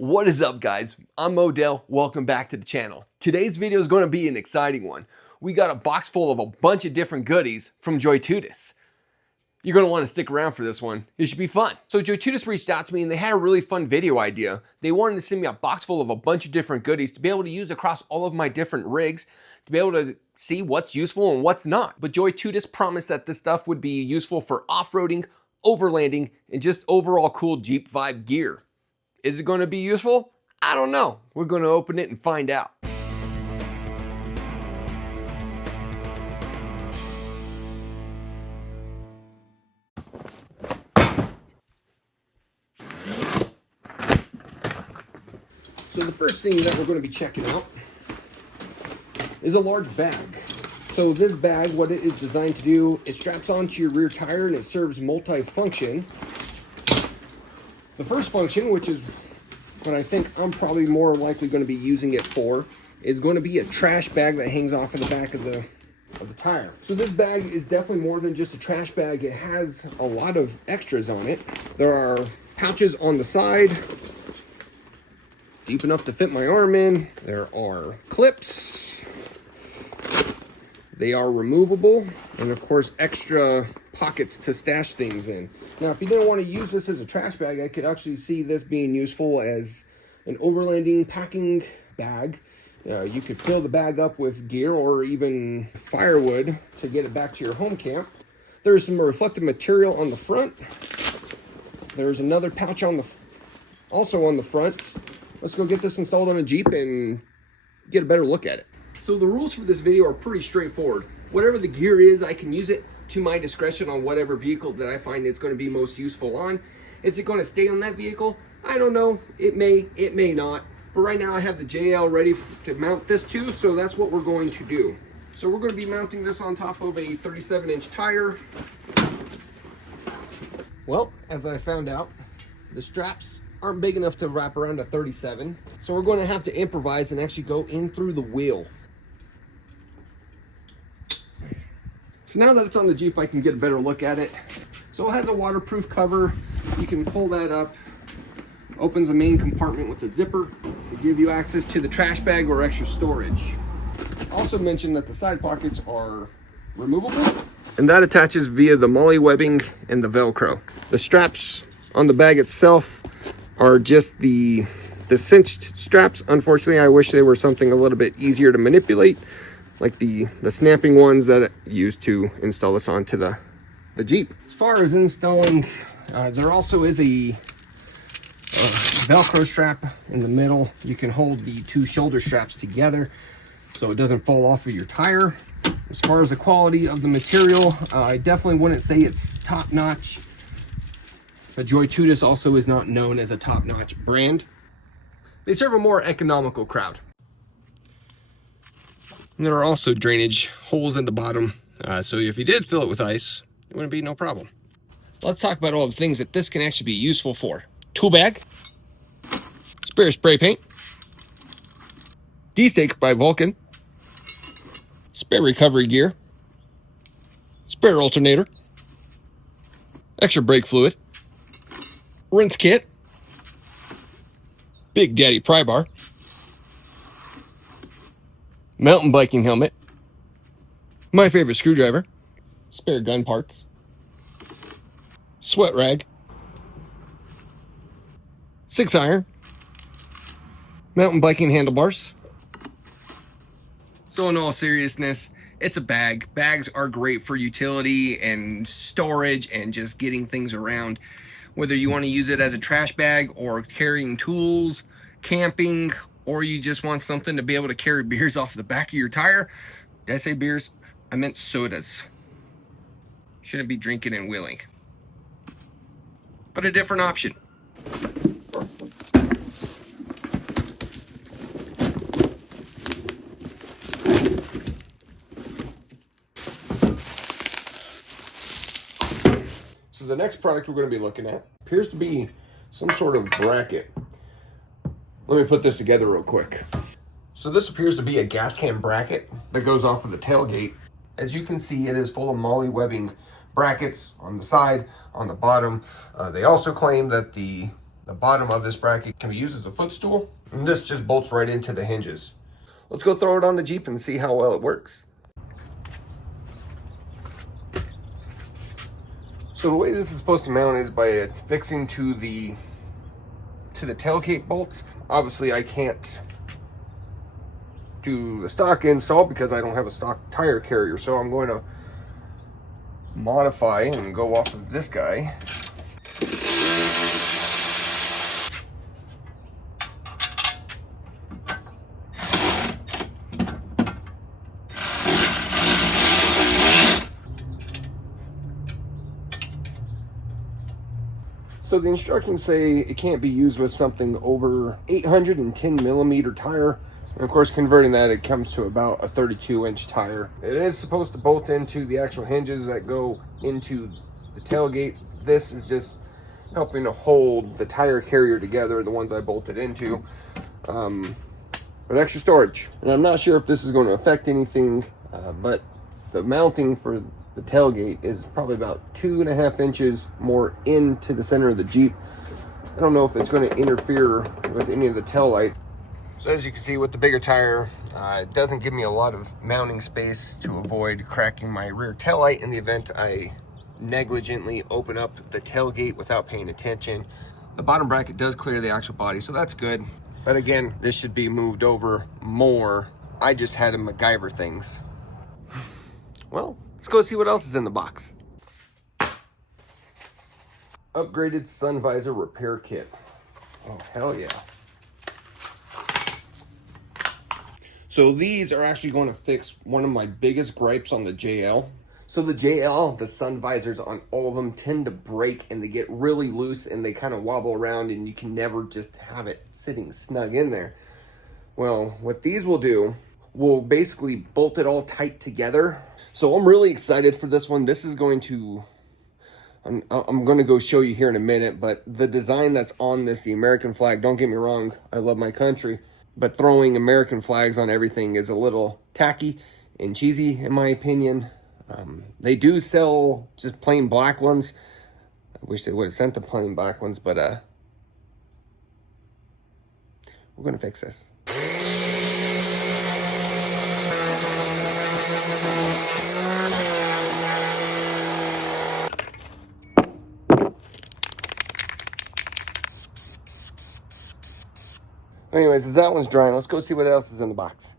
What is up, guys? I'm Modell. Welcome back to the channel. Today's video is going to be an exciting one. We got a box full of a bunch of different goodies from Joytutus. You're going to want to stick around for this one. It should be fun. So Joytutus reached out to me and they had a really fun video idea. They wanted to send me a box full of a bunch of different goodies to be able to use across all of my different rigs, to be able to see what's useful and what's not. But Joytutus promised that this stuff would be useful for off-roading, overlanding, and just overall cool Jeep vibe gear. Is it going to be useful? I don't know. We're going to open it and find out. So the first thing that we're going to be checking out is a large bag. So this bag, what it is designed to do, it straps onto your rear tire and it serves multi-function. The first function, which is what I think I'm probably more likely going to be using it for, is going to be a trash bag that hangs off of the back of the tire. So this bag is definitely more than just a trash bag. It has a lot of extras on it. There are pouches on the side, deep enough to fit my arm in. There are clips. They are removable, and of course extra pockets to stash things in. Now, if you didn't want to use this as a trash bag, I could actually see this being useful as an overlanding packing bag. You could fill the bag up with gear or even firewood to get it back to your home camp. There's some reflective material on the front. There's another pouch also on the front. Let's go get this installed on a Jeep and get a better look at it. So the rules for this video are pretty straightforward. Whatever the gear is, I can use it to my discretion on whatever vehicle that I find it's going to be most useful on. Is it going to stay on that vehicle? I don't know. It may not. But right now I have the JL ready to mount this to, so that's what we're going to do. So we're going to be mounting this on top of a 37-inch tire. Well, as I found out, the straps aren't big enough to wrap around a 37. So we're going to have to improvise and actually go in through the wheel. So now that it's on the Jeep, I can get a better look at it. So it has a waterproof cover. You can pull that up. Opens the main compartment with a zipper to give you access to the trash bag or extra storage. Also mentioned that the side pockets are removable. And that attaches via the MOLLE webbing and the Velcro. The straps on the bag itself are just the cinched straps. Unfortunately, I wish they were something a little bit easier to manipulate, like the snapping ones that I used to install this onto the Jeep. As far as installing, there also is a Velcro strap in the middle. You can hold the two shoulder straps together so it doesn't fall off of your tire. As far as the quality of the material, I definitely wouldn't say it's top-notch. But Joytutus also is not known as a top-notch brand. They serve a more economical crowd. And there are also drainage holes in the bottom, so if you did fill it with ice, it wouldn't be no problem. Let's talk about all the things that this can actually be useful for. Tool bag, spare spray paint, D-stake by Vulcan, spare recovery gear, spare alternator, extra brake fluid, rinse kit, Big Daddy pry bar, mountain biking helmet, my favorite screwdriver, spare gun parts, sweat rag, 6-iron, mountain biking handlebars. So in all seriousness, it's a bag. Bags are great for utility and storage and just getting things around. Whether you want to use it as a trash bag or carrying tools, camping, or you just want something to be able to carry beers off the back of your tire. Did I say beers? I meant sodas. Shouldn't be drinking and wheeling. But a different option. So the next product we're going to be looking at appears to be some sort of bracket. Let me put this together real quick. So this appears to be a gas can bracket that goes off of the tailgate. As you can see, it is full of MOLLE webbing brackets on the side, on the bottom. They also claim that the The bottom of this bracket can be used as a footstool, and this just bolts right into the hinges. Let's go throw it on the Jeep and see how well it works. So the way this is supposed to mount is by fixing to the tailgate bolts. Obviously I can't do the stock install because I don't have a stock tire carrier, so I'm going to modify and go off of this guy. So the instructions say it can't be used with something over 810 millimeter tire. And of course, converting that, it comes to about a 32-inch tire. It is supposed to bolt into the actual hinges that go into the tailgate. This is just helping to hold the tire carrier together, the ones I bolted into, but extra storage. And I'm not sure if this is going to affect anything, but the mounting for the tailgate is probably about 2.5 inches more into the center of the Jeep. I don't know if it's going to interfere with any of the tail light. So as you can see with the bigger tire, it doesn't give me a lot of mounting space to avoid cracking my rear tail light in the event I negligently open up the tailgate without paying attention. The bottom bracket does clear the actual body, so that's good. But again, this should be moved over more. I just had to MacGyver things. Well, let's go see what else is in the box. Upgraded sun visor repair kit. Oh, hell yeah. So these are actually going to fix one of my biggest gripes on the JL. So the JL, the sun visors on all of them tend to break and they get really loose and they kind of wobble around and you can never just have it sitting snug in there. Well, what these will do, will basically bolt it all tight together. So I'm really excited for this one. This is going to, I'm going to go show you here in a minute, but the design that's on this, the American flag, don't get me wrong, I love my country, but throwing American flags on everything is a little tacky and cheesy in my opinion. They do sell just plain black ones. I wish they would have sent the plain black ones, but we're going to fix this. Anyways, as that one's drying, let's go see what else is in the box.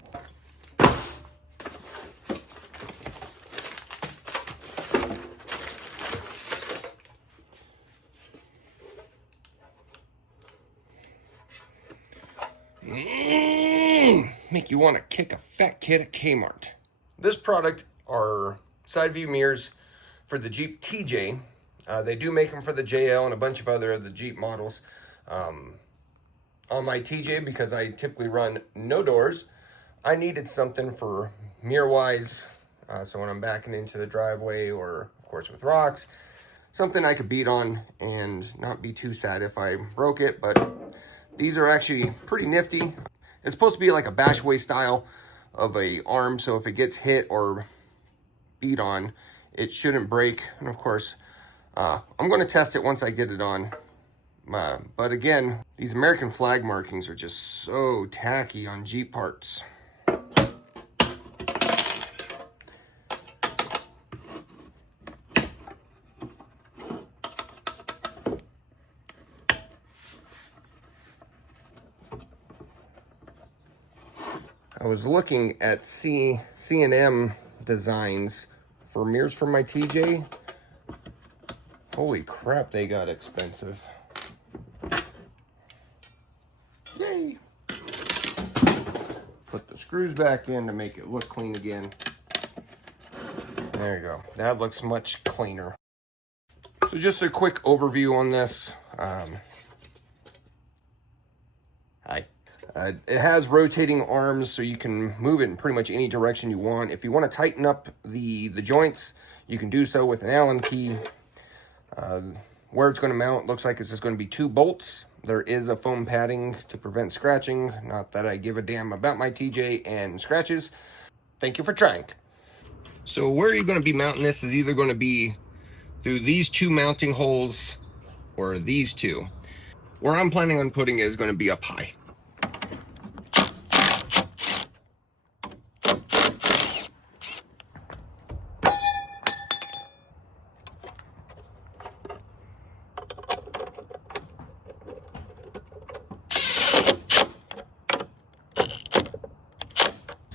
Make you want to kick a fat kid at Kmart. This product are side view mirrors for the Jeep TJ. They do make them for the JL and a bunch of other of the Jeep models. On my TJ, because I typically run no doors, I needed something for mirror wise. So when I'm backing into the driveway or of course with rocks, something I could beat on and not be too sad if I broke it. But these are actually pretty nifty. It's supposed to be like a bashway style of a arm, so if it gets hit or beat on, it shouldn't break. And of course, I'm going to test it once I get it on. But again, these American flag markings are just so tacky on Jeep parts. I was looking at C&M designs for mirrors for my TJ. Holy crap, they got expensive. Yay! Put the screws back in to make it look clean again. There you go. That looks much cleaner. So just a quick overview on this. It has rotating arms, so you can move it in pretty much any direction you want. If you want to tighten up the joints, you can do so with an Allen key. Where it's going to mount looks like it's just going to be 2 bolts. There is a foam padding to prevent scratching. Not that I give a damn about my TJ and scratches. Thank you for trying. So where you're going to be mounting this is either going to be through these 2 mounting holes or these 2. Where I'm planning on putting it is going to be up high.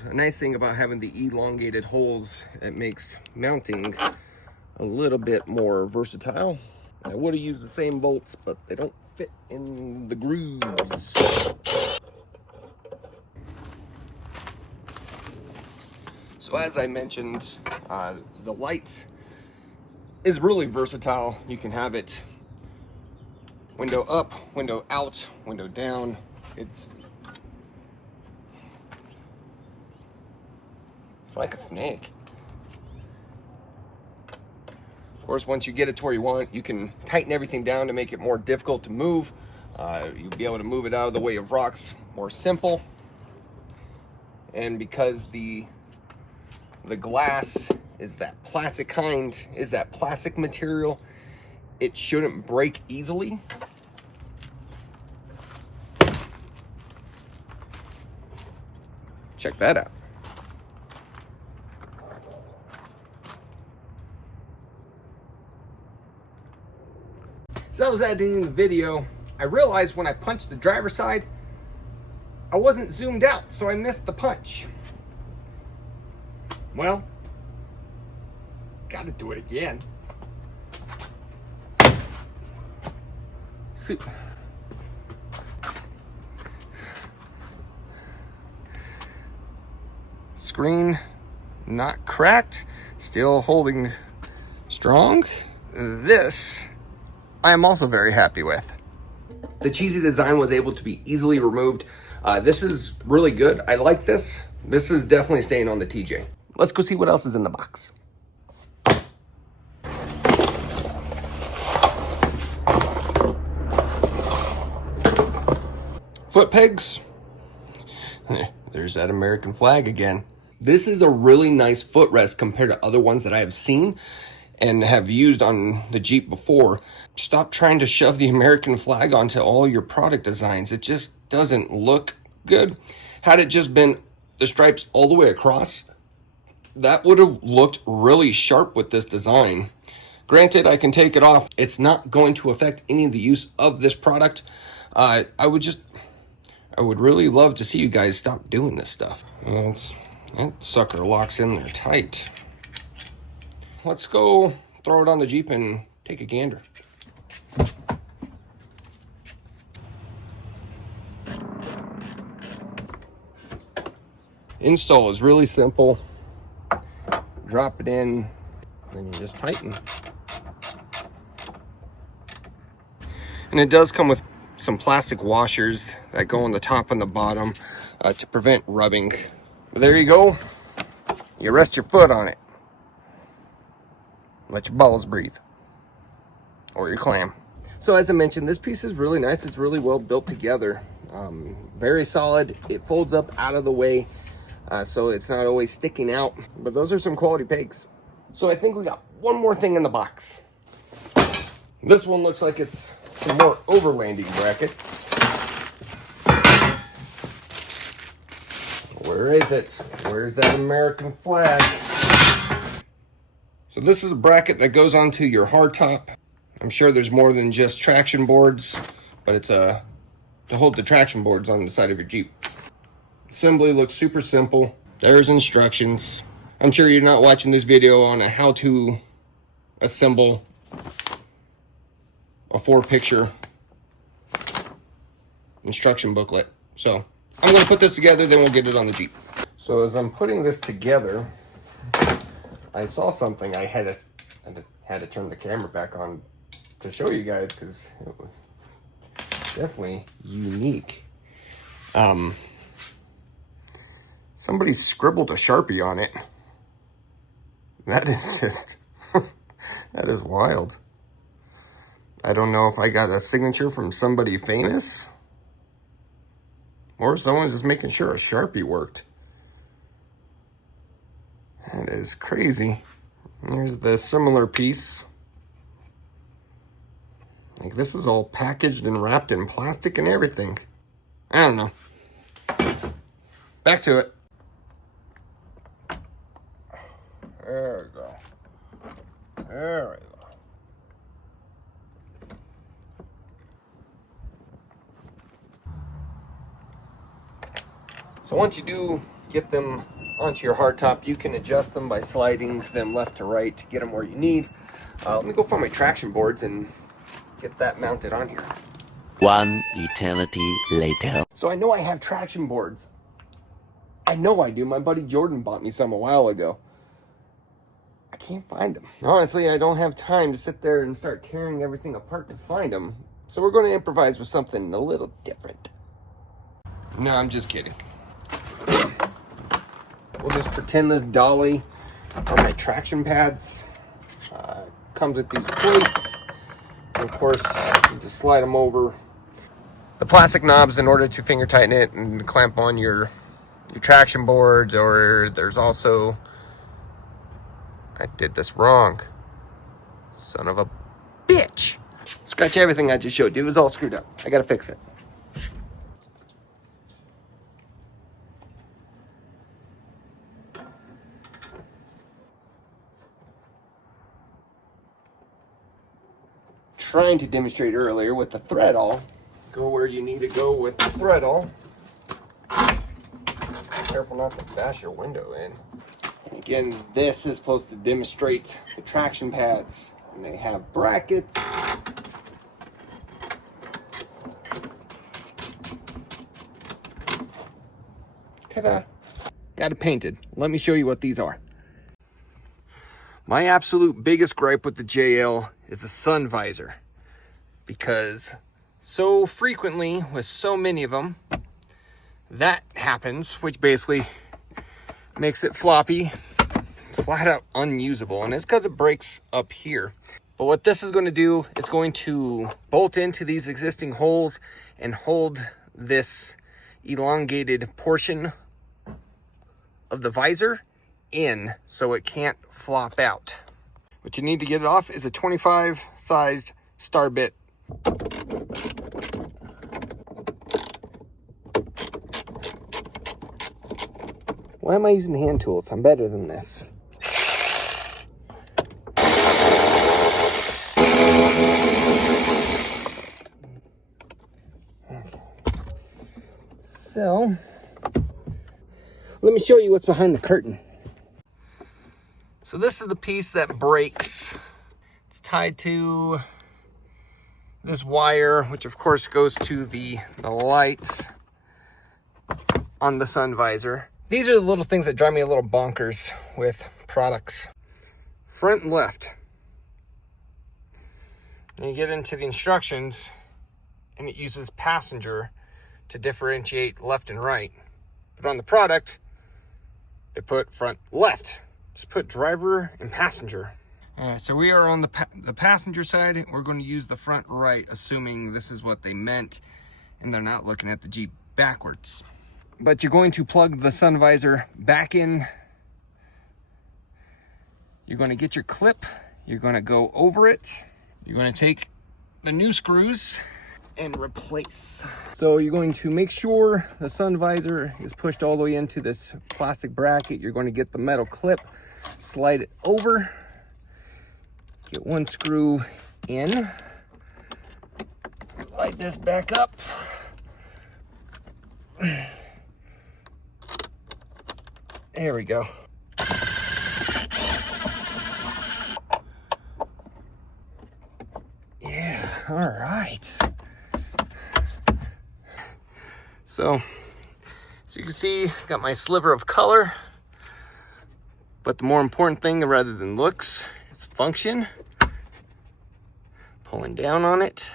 A nice thing about having the elongated holes, it makes mounting a little bit more versatile. I would have used the same bolts, but they don't fit in the grooves. So as I mentioned, the light is really versatile. You can have it window up, window out, window down. It's like a snake. Of course, once you get it to where you want, you can tighten everything down to make it more difficult to move. You'll be able to move it out of the way of rocks more simple. And because the glass is that plastic material, it shouldn't break easily. Check that out. So I was editing the video. I realized when I punched the driver's side, I wasn't zoomed out, so I missed the punch. Well, gotta do it again. Screen not cracked, still holding strong. This I am also very happy with. The cheesy design was able to be easily removed. This is really good. I like this. This is definitely staying on the TJ. Let's go see what else is in the box. Foot pegs. There's that American flag again. This is a really nice footrest compared to other ones that I have seen and have used on the Jeep before. Stop trying to shove the American flag onto all your product designs. It just doesn't look good. Had it just been the stripes all the way across, that would have looked really sharp with this design. Granted, I can take it off. It's not going to affect any of the use of this product. I would really love to see you guys stop doing this stuff. That sucker locks in there tight. Let's go throw it on the Jeep and take a gander. Install is really simple. Drop it in, and you just tighten. And it does come with some plastic washers that go on the top and the bottom to prevent rubbing. But there you go. You rest your foot on it. Let your balls breathe. Or your clam. So as I mentioned, this piece is really nice. It's really well built together. Very solid. It folds up out of the way, so it's not always sticking out. But those are some quality pegs. So I think we got one more thing in the box. This one looks like it's some more overlanding brackets. Where is it? Where's that American flag? So this is a bracket that goes onto your hardtop. I'm sure there's more than just traction boards, but it's to hold the traction boards on the side of your Jeep. Assembly looks super simple. There's instructions. I'm sure you're not watching this video on a how to assemble a 4-picture instruction booklet. So I'm going to put this together, then we'll get it on the Jeep. So as I'm putting this together, I saw something. I had to turn the camera back on to show you guys because it was definitely unique. Somebody scribbled a Sharpie on it. That is just, that is wild. I don't know if I got a signature from somebody famous or someone's just making sure a Sharpie worked. That is crazy. Here's the similar piece. Like this was all packaged and wrapped in plastic and everything. I don't know. Back to it. There we go. There we go. So once you do get them onto your hardtop, you can adjust them by sliding them left to right to get them where you need. Let me go find my traction boards and get that mounted on here. One eternity later. So I know I have traction boards. I know I do. My buddy Jordan bought me some a while ago. I can't find them. Honestly, I don't have time to sit there and start tearing everything apart to find them. So we're going to improvise with something a little different. No, I'm just kidding. We'll just pretend this dolly on my traction pads. Comes with these plates. And of course, you just slide them over the plastic knobs in order to finger tighten it and clamp on your traction boards. Or there's also, I did this wrong. Son of a bitch. Scratch everything I just showed you. It was all screwed up. I gotta fix it. Trying to demonstrate earlier with the thread all. Go where you need to go with the thread all. Be careful not to bash your window in. Again, this is supposed to demonstrate the traction pads, and they have brackets. Ta-da! Got it painted. Let me show you what these are. My absolute biggest gripe with the JL is the sun visor, because so frequently with so many of them that happens, which basically makes it floppy, flat out unusable, and it's because it breaks up here. But what this is going to do, it's going to bolt into these existing holes and hold this elongated portion of the visor in so it can't flop out. What you need to get it off is a 25 sized star bit. Why am I using hand tools? I'm better than this. So, let me show you what's behind the curtain. So this is the piece that breaks. It's tied to this wire, which of course goes to the lights on the sun visor. These are the little things that drive me a little bonkers with products. Front and left. And you get into the instructions, and it uses passenger to differentiate left and right. But on the product, they put front left. Just put driver and passenger. All right, so we are on the passenger side. We're going to use the front right, assuming this is what they meant, and they're not looking at the Jeep backwards. But you're going to plug the sun visor back in. You're going to get your clip. You're going to go over it. You're going to take the new screws and replace. So you're going to make sure the sun visor is pushed all the way into this plastic bracket. You're going to get the metal clip, slide it over, get one screw in, slide this back up. There we go. Yeah, all right. So you can see, got my sliver of color, but the more important thing rather than looks is function. Pulling down on it,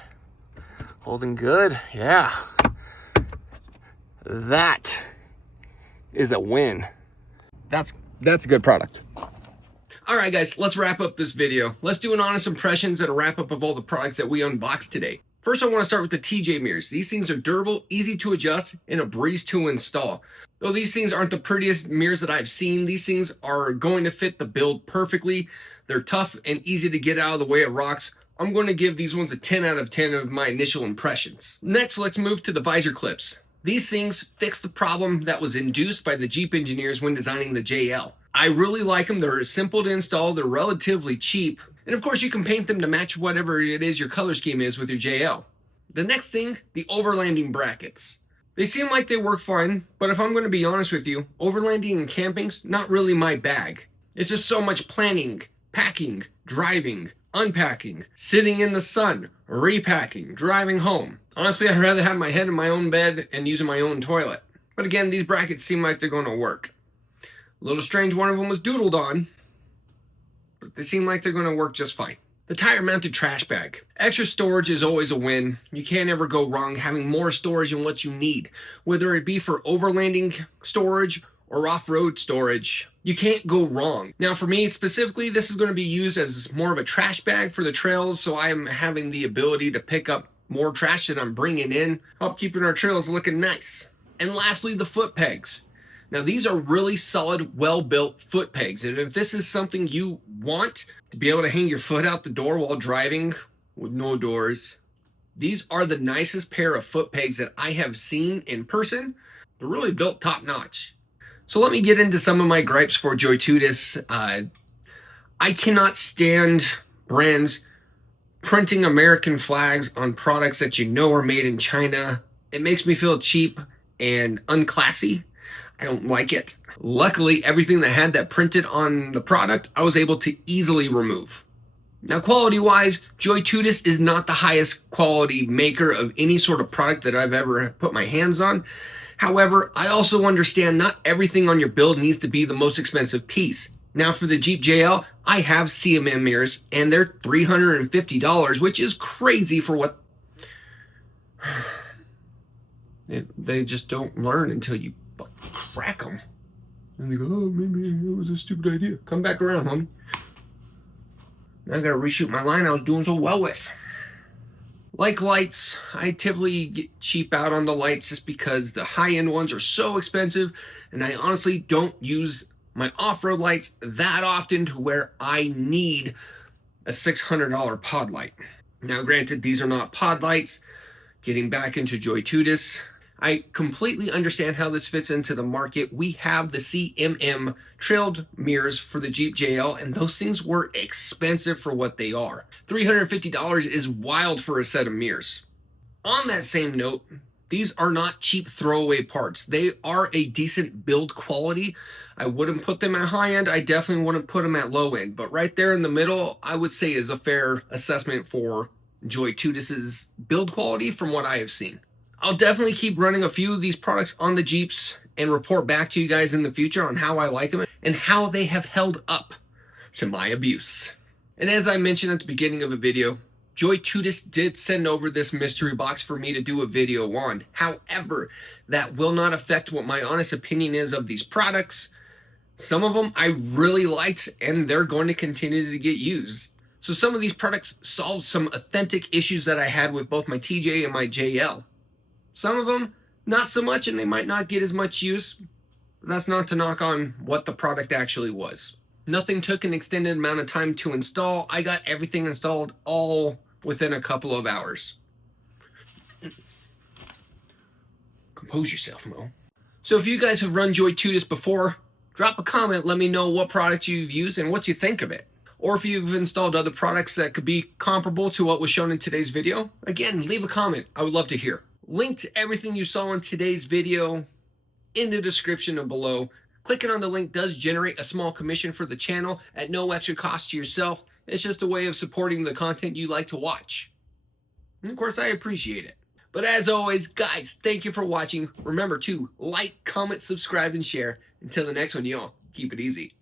holding good, yeah. That is a win. That's a good product. All right, guys, let's wrap up this video. Let's do an honest impressions and a wrap up of all the products that we unboxed today. First, I want to start with the TJ mirrors. These things are durable, easy to adjust, and a breeze to install. Though these things aren't the prettiest mirrors that I've seen, these things are going to fit the build perfectly. They're tough and easy to get out of the way of rocks I'm going to give these ones a 10 out of 10 of my initial impressions. Next, let's move to the visor clips. These things fix the problem that was induced by the Jeep engineers when designing the JL. I really like them. They're simple to install, they're relatively cheap, and of course you can paint them to match whatever it is your color scheme is with your JL. The next thing, the overlanding brackets. They seem like they work fine, but if I'm going to be honest with you, overlanding and camping's not really my bag. It's just so much planning, packing, driving, unpacking, sitting in the sun, repacking, driving home. Honestly, I'd rather have my head in my own bed and using my own toilet. But again, these brackets seem like they're going to work. A little strange one of them was doodled on, but they seem like they're going to work just fine. The tire mounted trash bag. Extra storage is always a win. You can't ever go wrong having more storage than what you need, whether it be for overlanding storage or off-road storage. You can't go wrong. Now for me specifically, this is going to be used as more of a trash bag for the trails, so I am having the ability to pick up more trash that I'm bringing in, help keeping our trails looking nice. And lastly, the foot pegs. Now these are really solid, well-built foot pegs, and if this is something you want to be able to hang your foot out the door while driving with no doors, these are the nicest pair of foot pegs that I have seen in person. They're really built top-notch. So let me get into some of my gripes for Joytutus. I cannot stand brands printing American flags on products that you know are made in China. It makes me feel cheap and unclassy. I don't like it. Luckily, everything that had that printed on the product, I was able to easily remove. Now, quality-wise, Joytutus is not the highest quality maker of any sort of product that I've ever put my hands on. However, I also understand not everything on your build needs to be the most expensive piece. Now, for the Jeep JL, I have CMM mirrors, and they're $350, which is crazy for what... They just don't learn until you crack them. And they go, oh, maybe it was a stupid idea. Come back around, homie. Now I gotta reshoot my line I was doing so well with. Like lights, I typically get cheap out on the lights just because the high-end ones are so expensive, and I honestly don't use my off-road lights that often to where I need a $600 pod light. Now granted, these are not pod lights. Getting back into Joytutus, I completely understand how this fits into the market. We have the CMM trailed mirrors for the Jeep JL, and those things were expensive for what they are. $350 is wild for a set of mirrors. On that same note, these are not cheap throwaway parts. They are a decent build quality. I wouldn't put them at high end. I definitely wouldn't put them at low end. But right there in the middle, I would say is a fair assessment for Joytutus's build quality from what I have seen. I'll definitely keep running a few of these products on the Jeeps and report back to you guys in the future on how I like them and how they have held up to my abuse. And as I mentioned at the beginning of the video, Joytutus did send over this mystery box for me to do a video on. However, that will not affect what my honest opinion is of these products. Some of them I really liked, and they're going to continue to get used. So some of these products solve some authentic issues that I had with both my TJ and my JL. Some of them, not so much, and they might not get as much use. That's not to knock on what the product actually was. Nothing took an extended amount of time to install. I got everything installed all within a couple of hours. Compose yourself, Mo. So if you guys have run Joytutus before, drop a comment, let me know what product you've used and what you think of it. Or if you've installed other products that could be comparable to what was shown in today's video, again, leave a comment. I would love to hear. Link to everything you saw in today's video in the description and below. Clicking on the link does generate a small commission for the channel at no extra cost to yourself. It's just a way of supporting the content you like to watch. And of course, I appreciate it. But as always, guys, thank you for watching. Remember to like, comment, subscribe, and share. Until the next one, y'all, keep it easy.